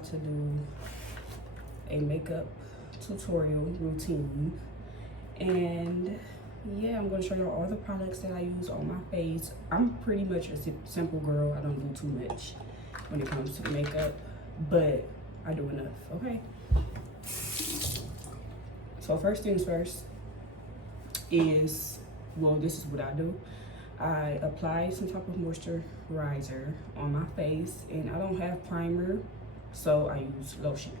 about to do a makeup tutorial routine, and yeah, I'm going to show y'all all the products that I use on my face. I'm pretty much a simple girl. I don't do too much when it comes to makeup, but I do enough, okay? So first things first is, well, this is what I do. I apply some type of moisturizer on my face, and I don't have primer, so I use lotion.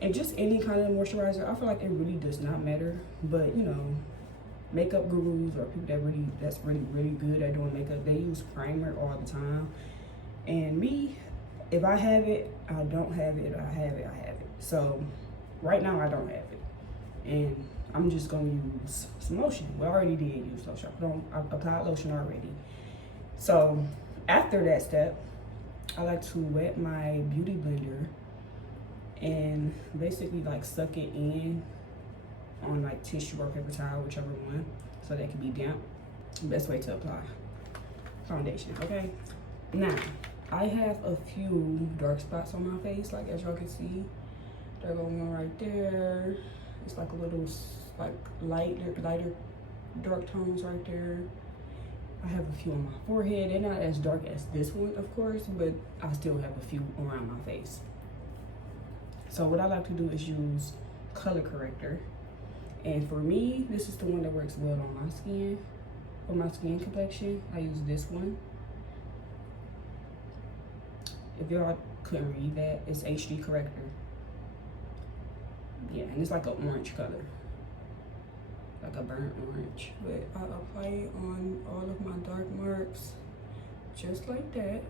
And just any kind of moisturizer, I feel like it really does not matter, but you know, makeup gurus or people that's really good at doing makeup, they use primer all the time. And me, if I have it, I don't have it. If I have it, I have it. So right now I don't have it, and I'm just gonna use some lotion. We already did use lotion. I applied lotion already. So after that step, I like to wet my beauty blender and basically like suck it in on like tissue or paper towel, whichever one, so that it can be damp. Best way to apply foundation, okay? Now, I have a few dark spots on my face, like as y'all can see. They're going on right there. It's like a little like lighter dark tones right there. I have a few on my forehead. They're not as dark as this one, of course, but I still have a few around my face. So what I like to do is use color corrector. And for me, this is the one that works well on my skin. For my skin complexion, I use this one. If y'all couldn't read that, it's HD corrector. Yeah, and it's like an orange color, like a burnt orange. But I apply it on all of my dark marks, just like that.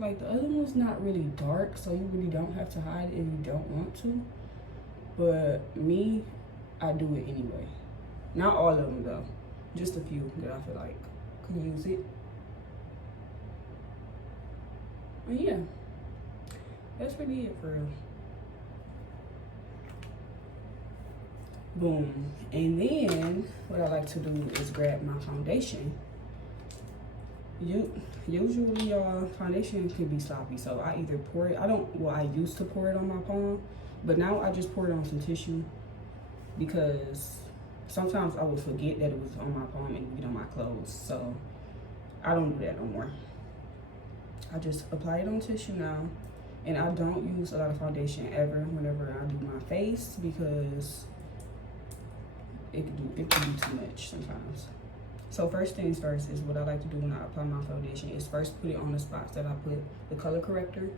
Like the other one's not really dark, so you really don't have to hide it if you don't want to. But me, I do it anyway. Not all of them though, just a few that I feel like could use it. But yeah, that's really it for real. Boom. And then what I like to do is grab my foundation. Usually foundation can be sloppy, so I either pour it, I used to pour it on my palm, but now I just pour it on some tissue, because sometimes I would forget that it was on my palm and get on my clothes, so I don't do that no more. I just apply it on tissue now, and I don't use a lot of foundation ever whenever I do my face, because it can be too much sometimes. So first things first is what I like to do when I apply my foundation is first put it on the spots that I put the color corrector.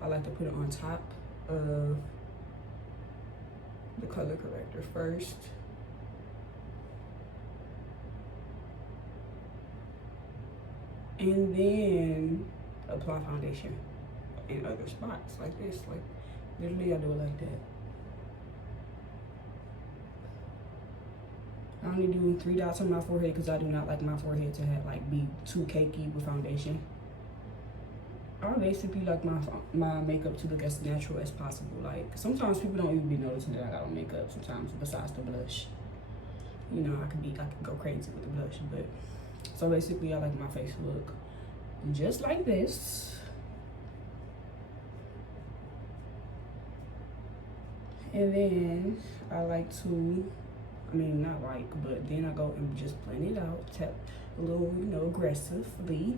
I like to put it on top of the color corrector first. And then apply foundation in other spots like this. Like literally I do it like that. I only do 3 dots on my forehead because I do not like my forehead to have be too cakey with foundation. I basically like my makeup to look as natural as possible. Like sometimes people don't even be noticing that I got on makeup sometimes, besides the blush. You know, I could go crazy with the blush, but so basically I like my face to look just like this. And then I like to, but then I go and just blend it out, tap a little, aggressively,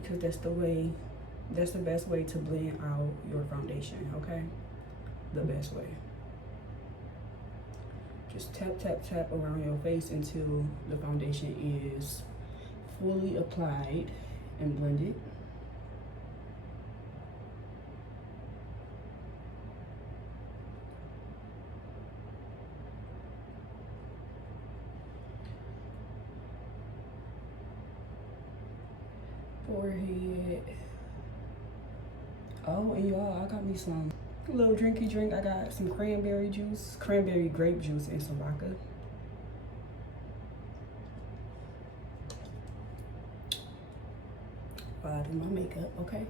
because that's the best way to blend out your foundation, okay? The best way. Just tap, tap, tap around your face until the foundation is fully applied and blended. Forehead. Oh, and y'all, I got me some little drinky drink. I got some cranberry grape juice, and some vodka. While I do my makeup, okay?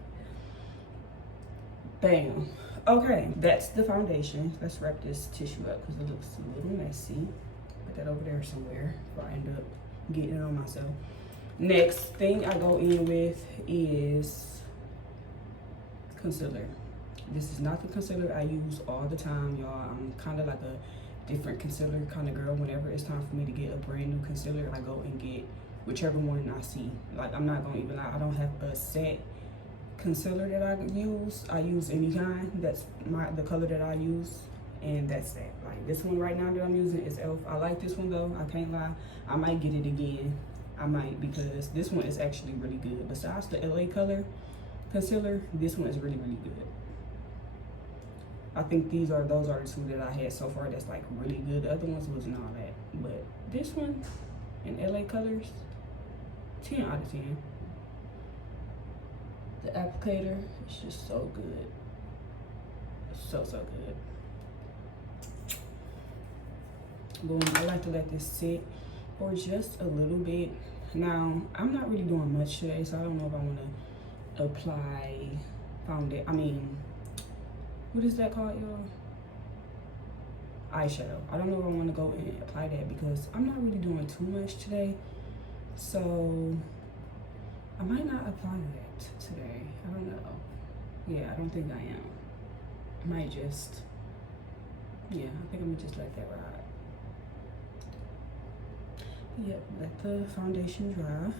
Bam. Okay, that's the foundation. Let's wrap this tissue up because it looks a little messy. Put that over there somewhere before I end up getting it on myself. Next thing I go in with is concealer. This is not the concealer I use all the time, y'all. I'm kind of like a different concealer kind of girl. Whenever it's time for me to get a brand new concealer, I go and get whichever one I see. Like, I'm not gonna even lie, I don't have a set concealer that I use. I use any kind. That's the color that I use, and that's that. Like, this one right now that I'm using is e.l.f. I like this one though, I can't lie. I might get it again. I might, because this one is actually really good. Besides the LA color concealer, this one is really, really good. I think those are the two that I had so far that's like really good. The other ones wasn't all that, but this one in LA colors, 10 out of 10. The applicator is just so good, so good. Boom. I like to let this sit for just a little bit. Now, I'm not really doing much today, so I don't know if I want to apply foundation. What is that called, y'all? Eyeshadow. I don't know if I want to go and apply that because I'm not really doing too much today. So I might not apply that today. I don't know. Yeah, I don't think I am. I might just, yeah, I think I'm gonna just let that ride. Yep, let the foundation dry.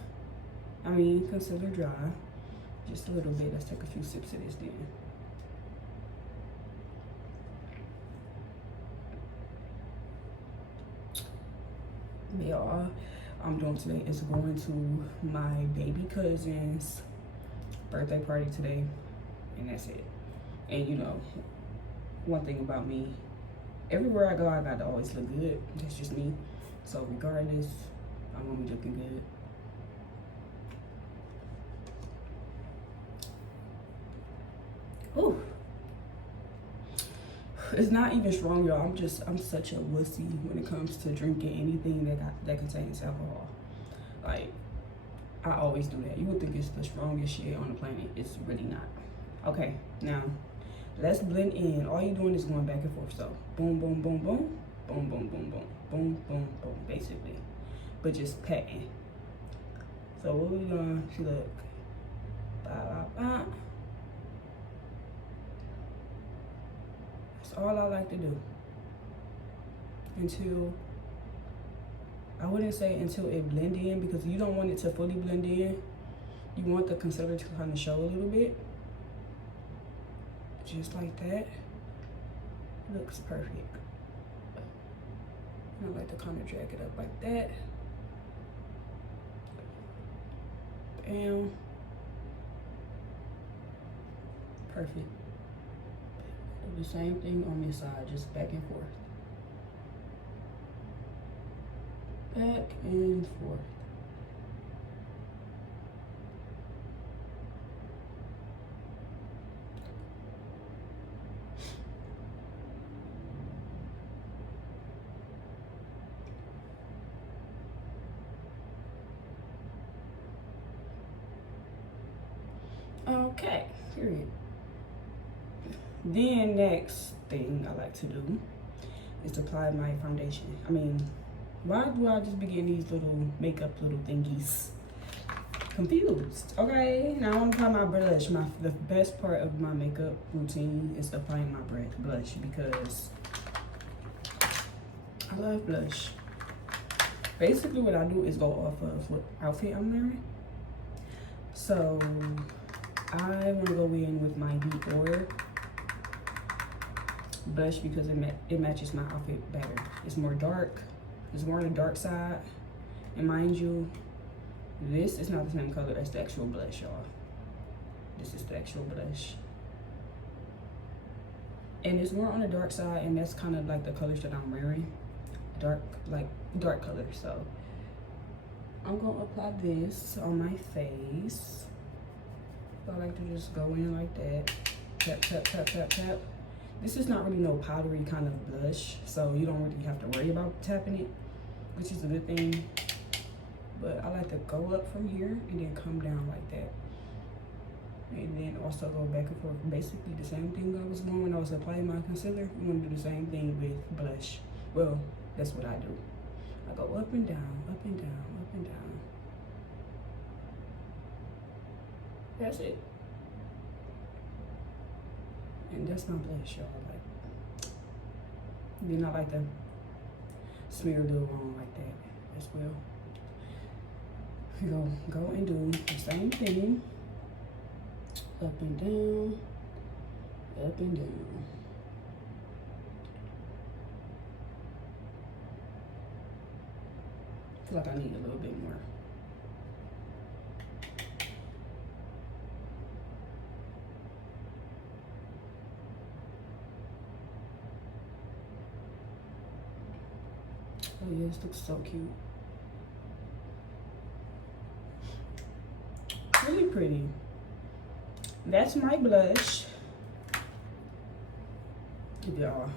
Concealer dry. Just a little bit. Let's take a few sips of this then. All I'm doing today is going to my baby cousin's birthday party today, and that's it. And you know, one thing about me, everywhere I go, I got to always look good. That's just me. So regardless, I'm gonna be looking good. Ooh. It's not even strong, y'all. I'm such a wussy when it comes to drinking anything that contains alcohol. Like, I always do that. You would think it's the strongest shit on the planet. It's really not. Okay, now let's blend in. All you're doing is going back and forth. So boom, boom, boom, boom, boom, boom, boom, boom, boom, boom, boom, basically. But just patting. So what we're gonna look. Ba, ba, ba. All I like to do until, I wouldn't say until it blend in, because you don't want it to fully blend in. You want the concealer to kind of show a little bit. Just like that. Looks perfect. I like to kind of drag it up like that. Bam. Perfect. Do the same thing on this side, just back and forth. Back and forth. Okay, period. Then next thing I like to do is apply my foundation. Why do I just be getting these little makeup little thingies confused? Okay, now I'm applying my blush. The best part of my makeup routine is applying my blush, because I love blush. Basically what I do is go off of what outfit I'm wearing. So I want to go in with my Dior blush because it matches my outfit better. It's more dark. It's more on the dark side. And mind you, this is not the same color as the actual blush, y'all. This is the actual blush. And it's more on the dark side, and that's kind of like the colors that I'm wearing. Dark colors. So I'm gonna apply this on my face. So I like to just go in like that. Tap, tap, tap, tap, tap. This is not really no powdery kind of blush, so you don't really have to worry about tapping it, which is a good thing. But I like to go up from here and then come down like that. And then also go back and forth. Basically the same thing I was doing when I was applying my concealer. You want to do the same thing with blush. Well, that's what I do. I go up and down, up and down, up and down. That's it. And that's my blush, y'all. Like, then I like to smear a little on like that as well. We go and do the same thing. Up and down, up and down. I feel like I need a little bit more. Oh yeah, this looks so cute. Really pretty. That's my blush. Y'all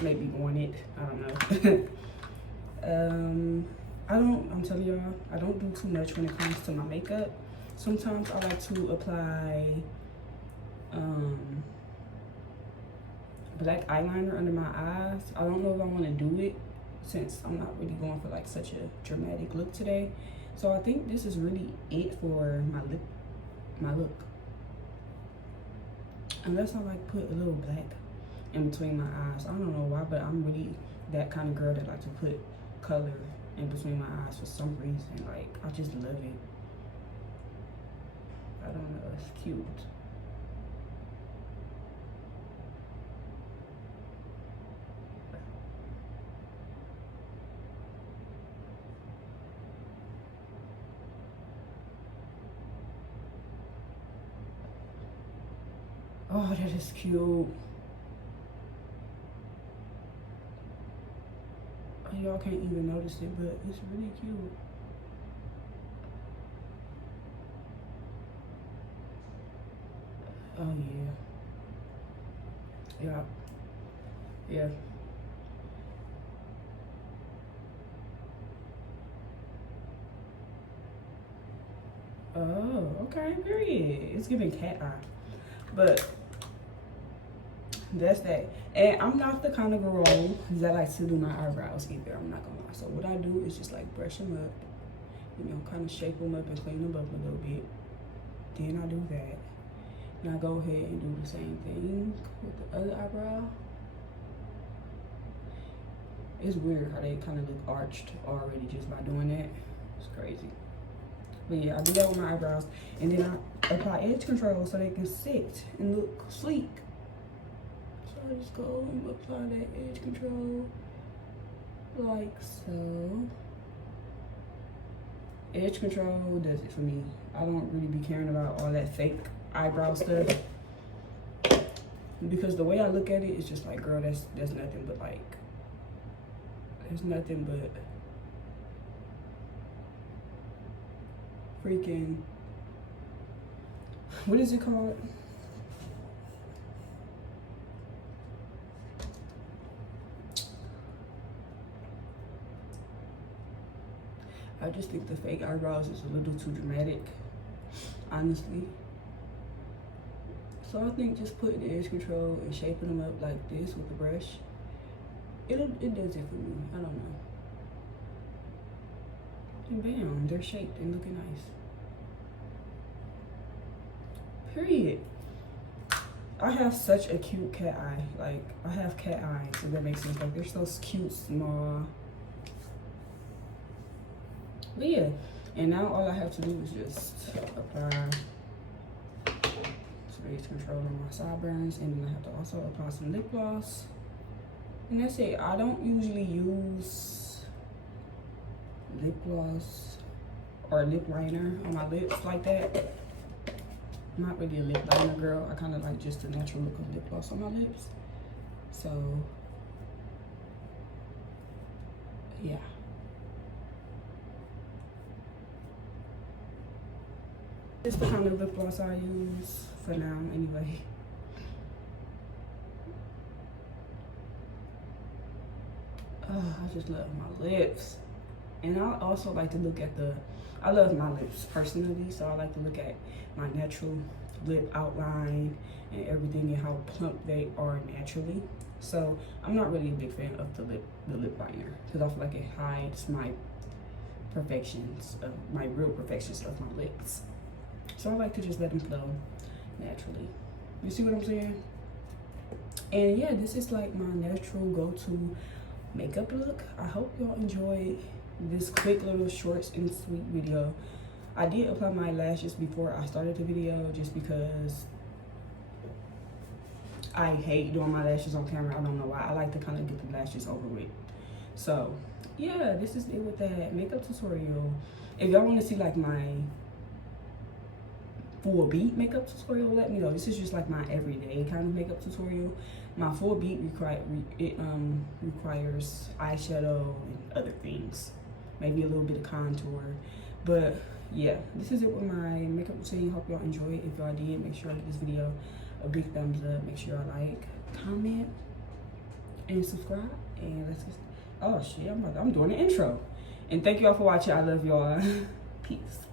maybe want it. I don't know. I'm telling y'all, I don't do too much when it comes to my makeup. Sometimes I like to apply black eyeliner under my eyes. I don't know if I want to do it since I'm not really going for like such a dramatic look today. So I think this is really it for my look. Unless I like put a little black in between my eyes. I don't know why, but I'm really that kind of girl that like to put color in between my eyes for some reason. Like, I just love it. I don't know, it's cute. Oh, that is cute. Y'all can't even notice it, but it's really cute. Oh yeah. Yeah. Oh, okay, period. It's giving cat eye. But that's that. And I'm not the kind of girl that likes to do my eyebrows either. I'm not gonna lie. So what I do is just like brush them up, you know, kind of shape them up and clean them up a little bit. Then I do that. And I go ahead and do the same thing with the other eyebrow. It's weird how they kind of look arched already just by doing that. It's crazy. But yeah, I do that with my eyebrows. And then I apply edge control so they can sit and look sleek. I just go and apply that edge control like so. Edge control does it for me. I don't really be caring about all that fake eyebrow stuff, because the way I look at it is just like, girl, that's nothing but like, there's nothing but freaking, what is it called? I just think the fake eyebrows is a little too dramatic, honestly. So I think just putting the edge control and shaping them up like this with the brush, it does it for me. I don't know. And bam, they're shaped and looking nice. Period. I have such a cute cat eye. Like, I have cat eyes, if that makes sense. Like, they're so cute, small. But yeah, and now all I have to do is just apply some edge control on my sideburns, and then I have to also apply some lip gloss. And that's it. I don't usually use lip gloss or lip liner on my lips like that. I'm not really a lip liner girl. I kind of like just the natural look of lip gloss on my lips. So, yeah. This is the kind of lip gloss I use for now, anyway. I just love my lips. And I also like to look at I love my lips personally, so I like to look at my natural lip outline and everything and how plump they are naturally. So I'm not really a big fan of the lip liner, because I feel like it hides my real perfections of my lips. So I like to just let them flow naturally. You see what I'm saying? And yeah, this is like my natural go-to makeup look. I hope y'all enjoyed this quick little short and sweet video. I did apply my lashes before I started the video just because I hate doing my lashes on camera. I don't know why. I like to kind of get the lashes over with. So yeah, this is it with that makeup tutorial. If y'all want to see like my full beat makeup tutorial, let me know. This is just like my everyday kind of makeup tutorial. My full beat requires eyeshadow and other things, maybe a little bit of contour. But yeah, this is it with my makeup routine. Hope y'all enjoyed. If y'all did, make sure I give this video a big thumbs up. Make sure y'all like, comment, and subscribe. And let's get, oh shit, I'm doing the intro. And thank y'all for watching. I love y'all. Peace.